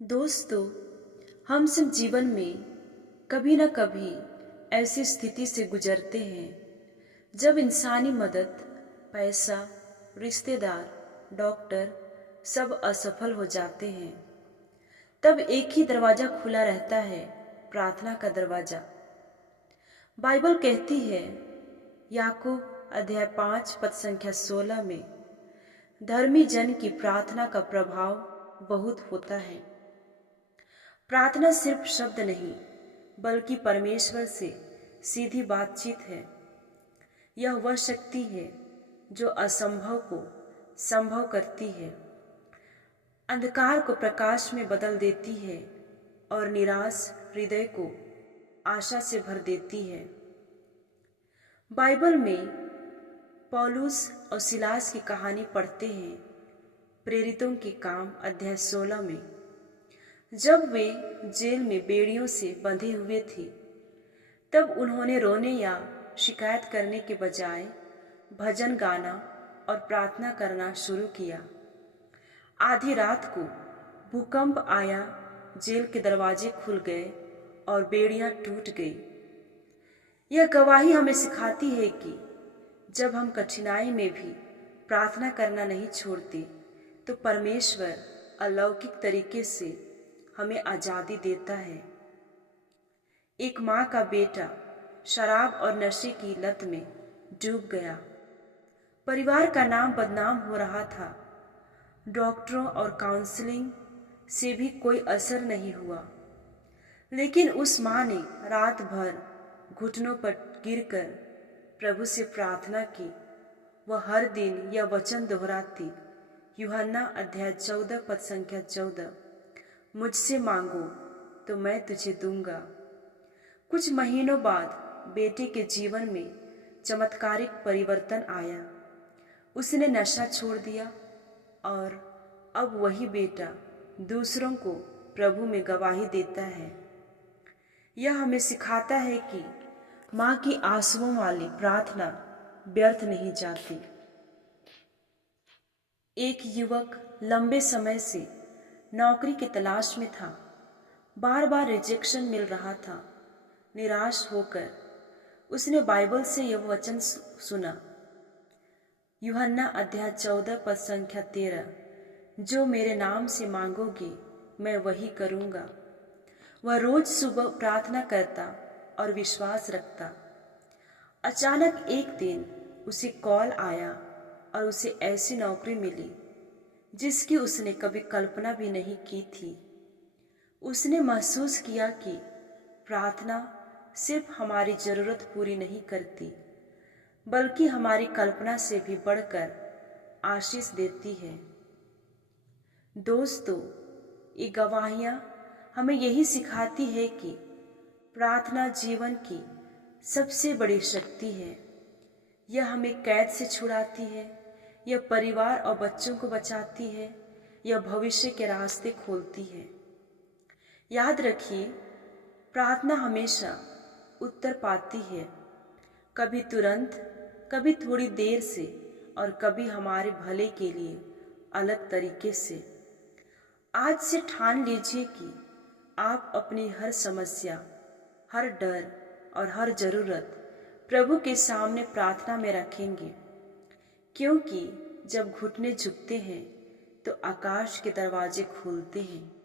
दोस्तों, हम सब जीवन में कभी न कभी ऐसी स्थिति से गुजरते हैं जब इंसानी मदद, पैसा, रिश्तेदार, डॉक्टर सब असफल हो जाते हैं। तब एक ही दरवाज़ा खुला रहता है, प्रार्थना का दरवाज़ा। बाइबल कहती है, याकूब अध्याय 5 पद संख्या 16 में, धर्मी जन की प्रार्थना का प्रभाव बहुत होता है। प्रार्थना सिर्फ शब्द नहीं, बल्कि परमेश्वर से सीधी बातचीत है। यह वह शक्ति है जो असंभव को संभव करती है, अंधकार को प्रकाश में बदल देती है और निराश हृदय को आशा से भर देती है। बाइबल में पौलुस और सिलास की कहानी पढ़ते हैं। प्रेरितों के काम अध्याय 16 में, जब वे जेल में बेड़ियों से बंधे हुए थे, तब उन्होंने रोने या शिकायत करने के बजाय भजन गाना और प्रार्थना करना शुरू किया। आधी रात को भूकंप आया, जेल के दरवाजे खुल गए और बेड़ियां टूट गई। यह गवाही हमें सिखाती है कि जब हम कठिनाई में भी प्रार्थना करना नहीं छोड़ते, तो परमेश्वर अलौकिक तरीके से हमें आज़ादी देता है। एक माँ का बेटा शराब और नशे की लत में डूब गया। परिवार का नाम बदनाम हो रहा था। डॉक्टरों और काउंसलिंग से भी कोई असर नहीं हुआ, लेकिन उस माँ ने रात भर घुटनों पर गिरकर प्रभु से प्रार्थना की। वह हर दिन यह वचन दोहराती, यूहन्ना अध्याय 14 पद संख्या 14, मुझसे मांगो तो मैं तुझे दूंगा। कुछ महीनों बाद बेटे के जीवन में चमत्कारिक परिवर्तन आया। उसने नशा छोड़ दिया और अब वही बेटा दूसरों को प्रभु में गवाही देता है। यह हमें सिखाता है कि माँ की आंसुओं वाली प्रार्थना व्यर्थ नहीं जाती। एक युवक लंबे समय से नौकरी की तलाश में था। बार बार रिजेक्शन मिल रहा था। निराश होकर उसने बाइबल से यह वचन सुना, यूहन्ना अध्याय 14 पद संख्या 13, जो मेरे नाम से मांगोगे मैं वही करूँगा। वह रोज सुबह प्रार्थना करता और विश्वास रखता। अचानक एक दिन उसे कॉल आया और उसे ऐसी नौकरी मिली जिसकी उसने कभी कल्पना भी नहीं की थी। उसने महसूस किया कि प्रार्थना सिर्फ हमारी जरूरत पूरी नहीं करती, बल्कि हमारी कल्पना से भी बढ़कर आशीष देती है। दोस्तों, ये गवाहियाँ हमें यही सिखाती है कि प्रार्थना जीवन की सबसे बड़ी शक्ति है। यह हमें कैद से छुड़ाती है, यह परिवार और बच्चों को बचाती है, यह भविष्य के रास्ते खोलती है। याद रखिए, प्रार्थना हमेशा उत्तर पाती है, कभी तुरंत, कभी थोड़ी देर से और कभी हमारे भले के लिए अलग तरीके से। आज से ठान लीजिए कि आप अपनी हर समस्या, हर डर और हर जरूरत प्रभु के सामने प्रार्थना में रखेंगे, क्योंकि जब घुटने झुकते हैं तो आकाश के दरवाजे खुलते हैं।